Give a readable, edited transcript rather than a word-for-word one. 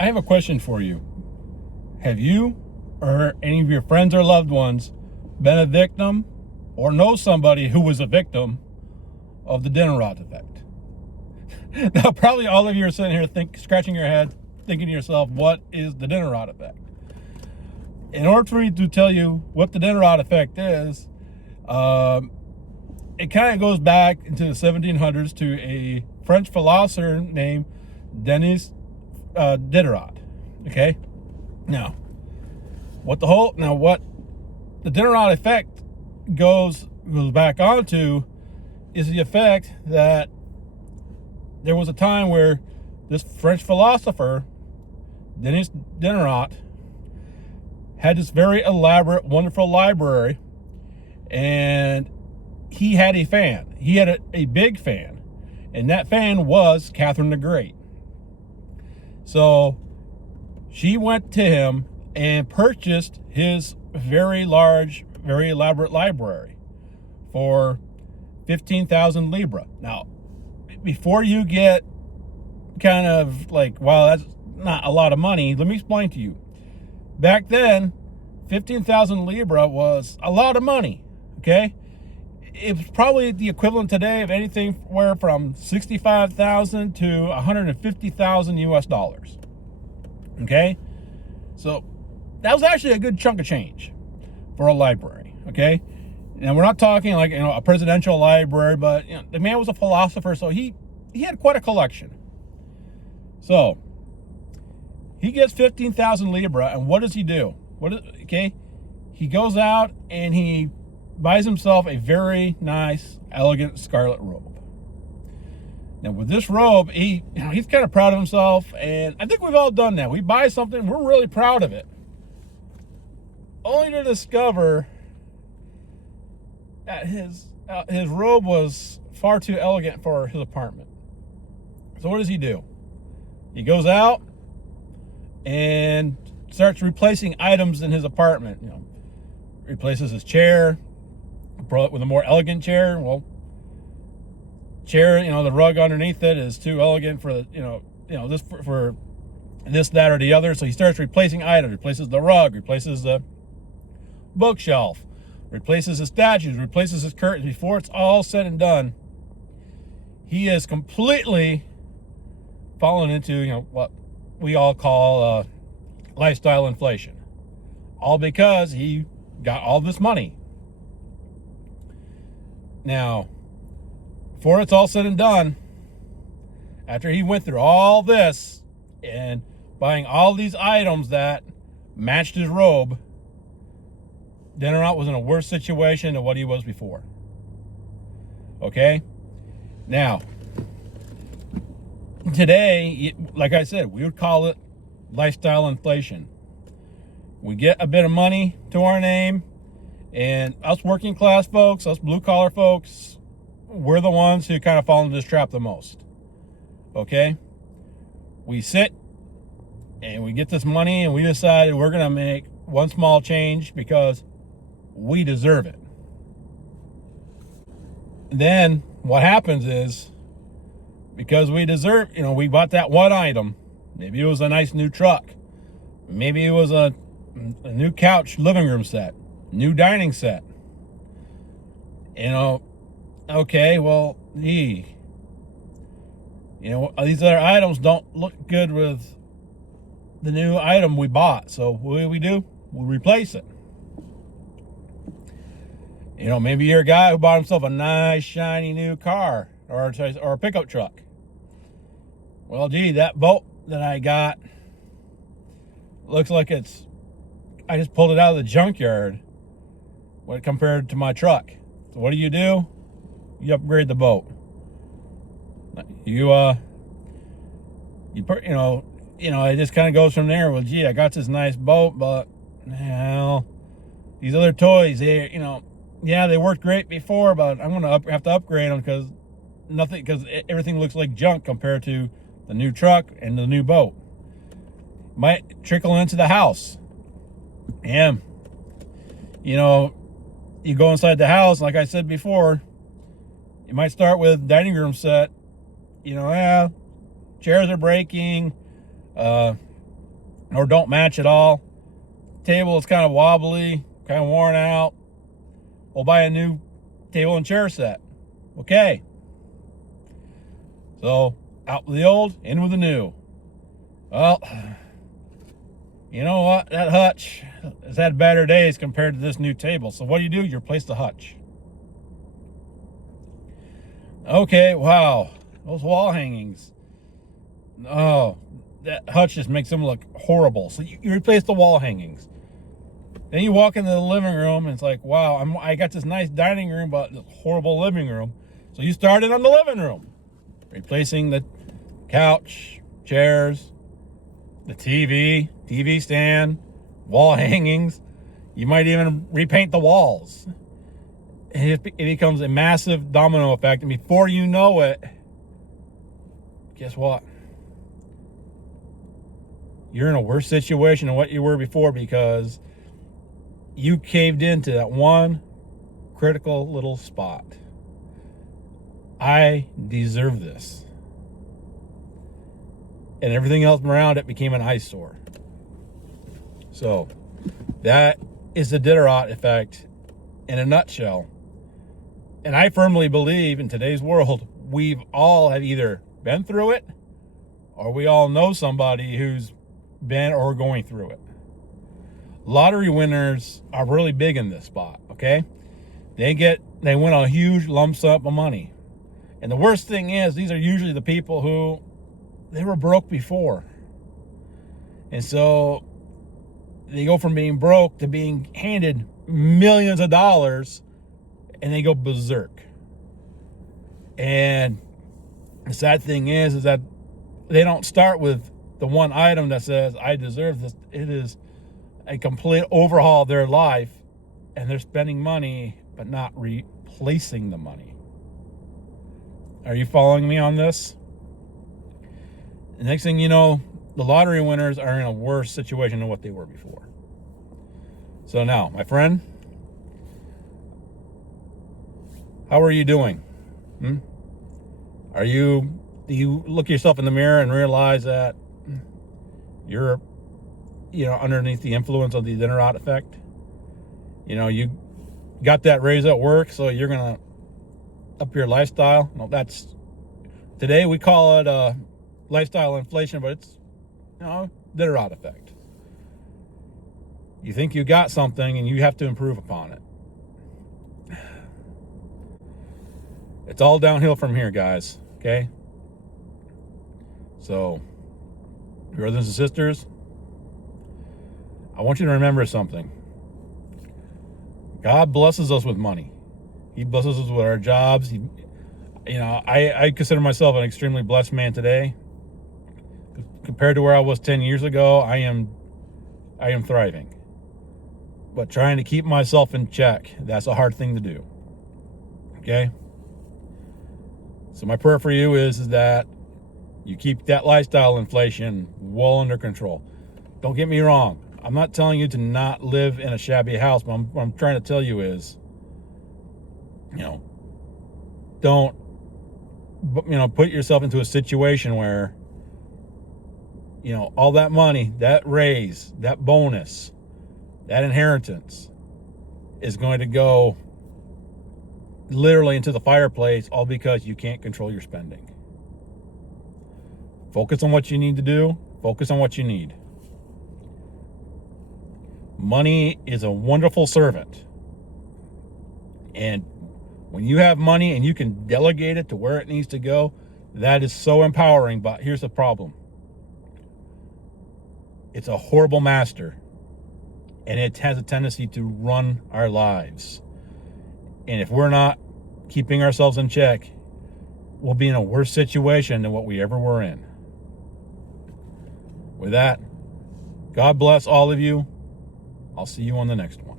I have a question for you. Have you or any of your friends or loved ones been a victim or know somebody who was a victim of the Diderot Effect? Now, probably all of you are sitting here scratching your head, thinking to yourself, what is the Diderot Effect? In order for me to tell you what the Diderot Effect is, it kind of goes back into the 1700s to a French philosopher named Denis Diderot. Okay? Now, what the Diderot Effect goes back onto is the effect that there was a time where this French philosopher, Denis Diderot, had this very elaborate, wonderful library, and he had a fan. He had a big fan, and that fan was Catherine the Great. So she went to him and purchased his very large, very elaborate library for 15,000 libra. Now, before you get kind of like, wow, that's not a lot of money, let me explain to you. Back then, 15,000 libra was a lot of money, okay? It was probably the equivalent today of anything where from 65,000 to 150,000 US dollars, okay? So that was actually a good chunk of change for a library, okay? Now, we're not talking like, a presidential library, but the man was a philosopher, so he had quite a collection. So he gets 15,000 libra, and what does he do? He goes out and he buys himself a very nice, elegant scarlet robe. Now, with this robe, he's kind of proud of himself, and I think we've all done that. We buy something, we're really proud of it, only to discover that his robe was far too elegant for his apartment. So what does he do? He goes out and starts replacing items in his apartment. Replaces his chair with a more elegant chair. Well, chair, the rug underneath it is too elegant for this for this, that, or the other. So he starts replacing items. Replaces the rug. Replaces the bookshelf. Replaces his statues. Replaces his curtains. Before it's all said and done, he is completely fallen into what we all call lifestyle inflation, all because he got all this money. Now, before it's all said and done, after he went through all this and buying all these items that matched his robe, Diderot was in a worse situation than what he was before. Okay? Now, today, like I said, we would call it lifestyle inflation. We get a bit of money to our name, and us working class folks, us blue collar folks, we're the ones who kind of fall into this trap the most. Okay? We sit and we get this money and we decided we're going to make one small change because we deserve it. Then what happens is, because we deserve, we bought that one item. Maybe it was a nice new truck. Maybe it was a new couch, living room set, new dining set. Okay, well, these other items don't look good with the new item we bought. So what do? We replace it. Maybe you're a guy who bought himself a nice, shiny new car or a pickup truck. Well, gee, that boat that I got looks like I just pulled it out of the junkyard when compared to my truck. So what do? You upgrade the boat. It just kind of goes from there. Well, gee, I got this nice boat, but these other toys, they worked great before, but I'm gonna have to upgrade them because everything looks like junk compared to the new truck and the new boat. Might trickle into the house. And you go inside the house, like I said before, you might start with dining room set. Chairs are breaking, or don't match at all. Table is kind of wobbly, kind of worn out. We'll buy a new table and chair set. Okay. So, out with the old, in with the new. Well, you know what? That hutch has had better days compared to this new table. So what do? You replace the hutch. Okay, wow. Those wall hangings. Oh, that hutch just makes them look horrible. So you replace the wall hangings. Then you walk into the living room and it's like, wow, I got this nice dining room, but this horrible living room. So you started on the living room. Replacing the couch, chairs, the TV stand, wall hangings. You might even repaint the walls. It becomes a massive domino effect. And before you know it, guess what? You're in a worse situation than what you were before because you caved into that one critical little spot. I deserve this. And everything else around it became an eyesore. So, that is the Diderot effect in a nutshell. And I firmly believe in today's world, we've all have either been through it or we all know somebody who's been or going through it. Lottery winners are really big in this spot, okay? They win a huge lump sum of money. And the worst thing is, these are usually the people who, they were broke before. And so they go from being broke to being handed millions of dollars and they go berserk. And the sad thing is that they don't start with the one item that says, I deserve this. It is a complete overhaul of their life, and they're spending money, but not replacing the money. Are you following me on this? The next thing you know, the lottery winners are in a worse situation than what they were before. So now, my friend, how are you doing? Do you look yourself in the mirror and realize that you're, underneath the influence of the Diderot effect? You got that raise at work, so you're going to up your lifestyle. No, today we call it lifestyle inflation, but it's, Diderot effect. You think you got something and you have to improve upon it. It's all downhill from here, guys. Okay? So, brothers and sisters, I want you to remember something. God blesses us with money. He blesses us with our jobs. I consider myself an extremely blessed man today. Compared to where I was 10 years ago, I am thriving. But trying to keep myself in check, that's a hard thing to do. Okay? So my prayer for you is that you keep that lifestyle inflation well under control. Don't get me wrong. I'm not telling you to not live in a shabby house, but what I'm trying to tell you is, don't, put yourself into a situation where, all that money, that raise, that bonus, that inheritance is going to go literally into the fireplace, all because you can't control your spending. Focus on what you need to do. Focus on what you need. Money is a wonderful servant. And when you have money and you can delegate it to where it needs to go, that is so empowering. But here's the problem. It's a horrible master. And it has a tendency to run our lives. And if we're not keeping ourselves in check, we'll be in a worse situation than what we ever were in. With that, God bless all of you. I'll see you on the next one.